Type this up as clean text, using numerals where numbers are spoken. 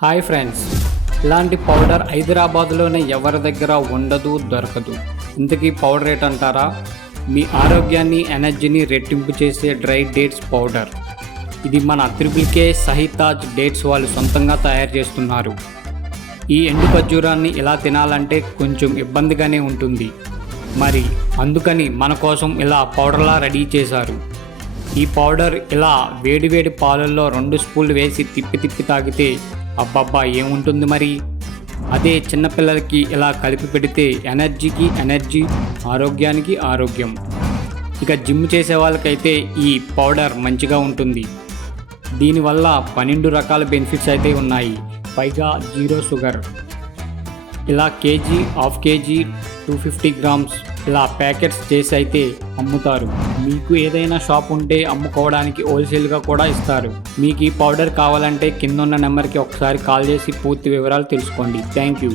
Hi friends, ఇలాంటి powder హైదరాబాద్లోనే ఎవరి దగ్గర ఉండదు, దొరకదు. ఇంతకీ పౌడర్ రేట్ అంటారా? మీ ఆరోగ్యాన్ని, ఎనర్జీని రెట్టింపు చేసే డ్రై డేట్స్ పౌడర్. ఇది మన త్రిబుల్ సహితాజ్ డేట్స్ వాళ్ళు సొంతంగా తయారు చేస్తున్నారు. ఈ ఎండు ఖర్జూరాన్ని ఇలా తినాలంటే కొంచెం ఇబ్బందిగానే ఉంటుంది. మరి అందుకని మన కోసం ఇలా పౌడర్లా రెడీ చేశారు. ఈ పౌడర్ ఇలా వేడివేడి పాలల్లో 2 స్పూన్లు వేసి తిప్పి తాగితే అబ్బబ్బా ఏముంటుంది మరి. అదే చిన్నపిల్లలకి ఇలా కలిపి పెడితే ఎనర్జీకి ఎనర్జీ, ఆరోగ్యానికి ఆరోగ్యం. ఇక జిమ్ చేసే వాళ్ళకైతే ఈ పౌడర్ మంచిగా ఉంటుంది. దీనివల్ల 12 రకాల బెనిఫిట్స్ అయితే ఉన్నాయి. పైగా 0 షుగర్. ఇలా కేజీ, హాఫ్ కేజీ, 250 గ్రామ్స్ ఇలా ప్యాకెట్స్ చేసి అయితే అమ్ముతారు. మీకు ఏదైనా షాప్ ఉంటే అమ్ముకోవడానికి హోల్సేల్గా కూడా ఇస్తారు. మీకు ఈ పౌడర్ కావాలంటే కింద ఉన్న నెంబర్కి ఒకసారి కాల్ చేసి పూర్తి వివరాలు తెలుసుకోండి. Thank you.